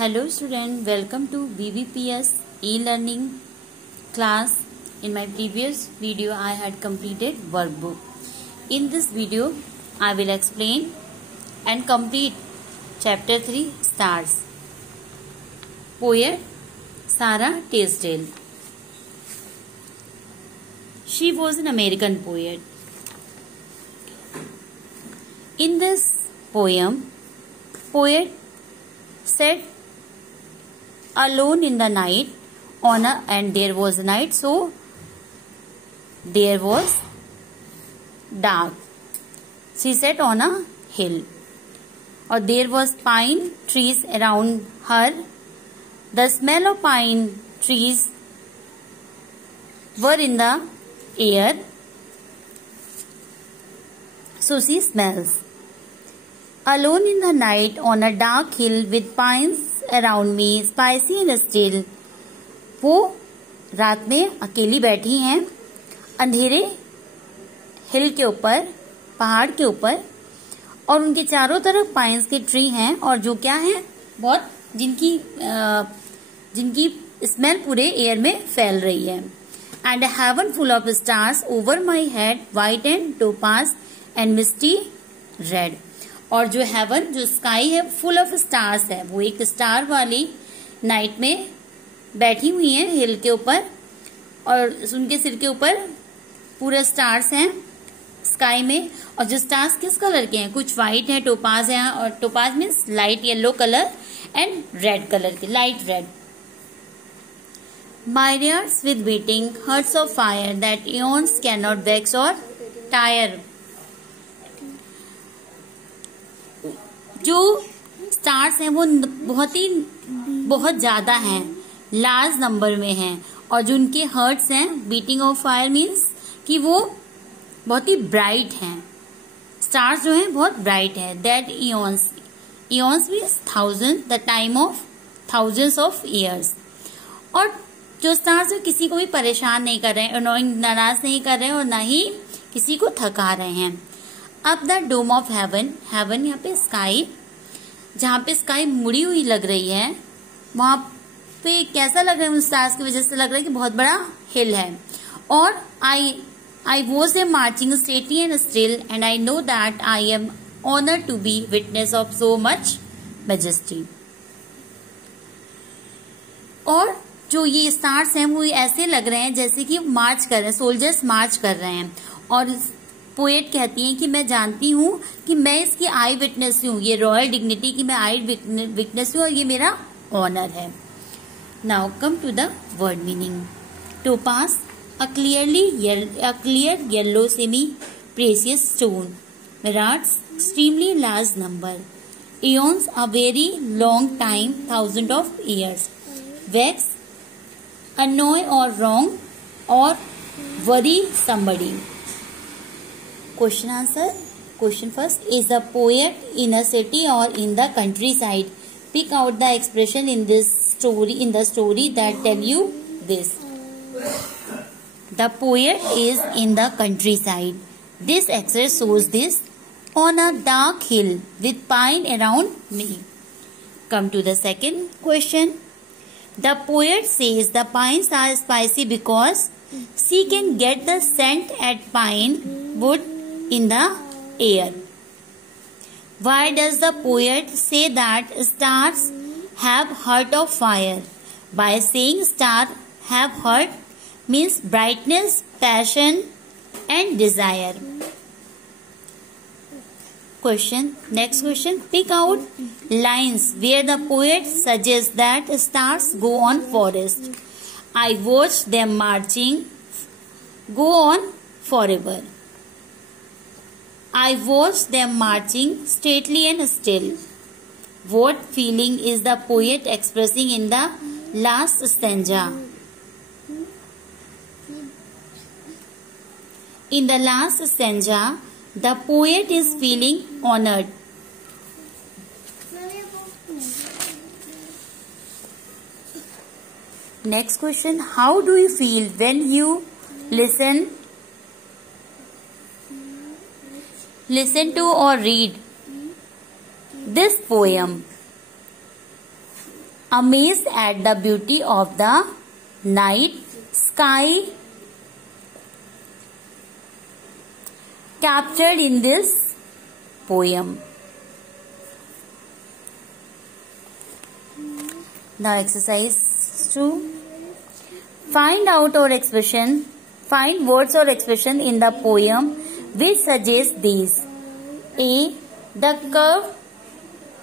Hello student, welcome to BBPS e-learning class. In my previous video I had completed workbook. In this video I will explain and complete chapter 3 stars. Poet Sarah Teasdale. She was an American poet. In this poem, poet sat alone in the night and there was a night, so there was dark. She sat on a hill, or there was pine trees around her. The smell of pine trees were in the air, so she smells. Alone in the night on a dark hill with pines around me, spicy and still. वो रात में अकेली बैठी हैं अंधेरे हिल के ऊपर, पहाड़ के ऊपर, और उनके चारों तरफ पाइन्स के ट्री हैं और जो क्या हैं, बहुत जिनकी स्मेल पूरे एयर में फैल रही है. And heaven full of stars over my head, white and topaz and misty red. और जो हेवन, जो स्काई है, फुल ऑफ स्टार्स है. वो एक स्टार वाली नाइट में बैठी हुई है हिल के ऊपर, और उनके सिर के ऊपर पूरे स्टार्स हैं स्काई में. और जो स्टार्स किस कलर के हैं? कुछ व्हाइट है, टोपाज है, और topaz means light yellow colour and red colour के, light red. Myriads with beating hearts of fire that eons cannot vex or tire. जो स्टार्स हैं वो बहुत ज्यादा हैं, लार्ज नंबर में हैं, और जो उनके हर्ट्स हैं, बीटिंग ऑफ फायर मीन्स कि वो बहुत ही ब्राइट हैं. स्टार्स जो हैं बहुत ब्राइट हैं. That aeons means thousand, the time of thousands of years. और जो स्टार्स हैं किसी को भी परेशान नहीं कर रहे हैं, नाराज नहीं कर रहे हैं, और ना ही किसी को थका रहे हैं. अब the dome of heaven, heaven यहाँ पे स्काई, जहाँ पे स्काई मुड़ी हुई लग रही है, वहां पे कैसा लग रहा है? उन स्टार्स की वजह से लग रहा है कि बहुत बड़ा हिल है. और I was a marching stately and still, and I know that I am honoured to be witness of so much majesty. और जो ये स्टार्स हैं वो ऐसे लग रहे हैं जैसे कि मार्च कर रहे हैं, सोल्जर्स मार्च कर रहे हैं. और पोएट कहती हैं कि मैं जानती हूँ कि मैं इसकी आई विटनेस हूँ, ये रॉयल डिग्निटी की मैं आई विटनेस हूँ, और ये मेरा ऑनर है. Now come to the word meaning. Topaz, a clear yellow semi precious stone. Myriads, extremely large number. Aeons, a very long time, thousand of years. Vex, annoy or wrong or worry somebody. Question answer. Question first. Is a poet in a city or in the countryside? Pick out the expression in the story that tell you this. The poet is in the countryside. This exercise shows this on a dark hill with pine around me. Come to the second question. The poet says the pines are spicy because she can get the scent at pine wood in the air. Why does the poet say that stars have heart of fire? By saying stars have heart means brightness, passion and desire. Question. Next question. Pick out lines where the poet suggests that stars go on forest. I watch them marching, go on forever. I watch them marching, stately and still. What feeling is the poet expressing in the last stanza? In the last stanza, the poet is feeling honored. Next question. How do you feel when you listen to or read this poem? amazed at the beauty of the night sky captured in this poem. Now exercise 2. Find out or expression. Find words or expression in the poem which suggest these. A. The curved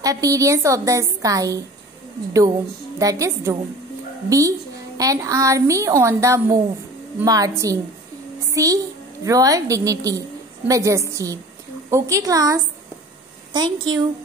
appearance of the sky. Dome. That is dome. B. An army on the move. Marching. C. Royal dignity. Majesty. Okay class. Thank you.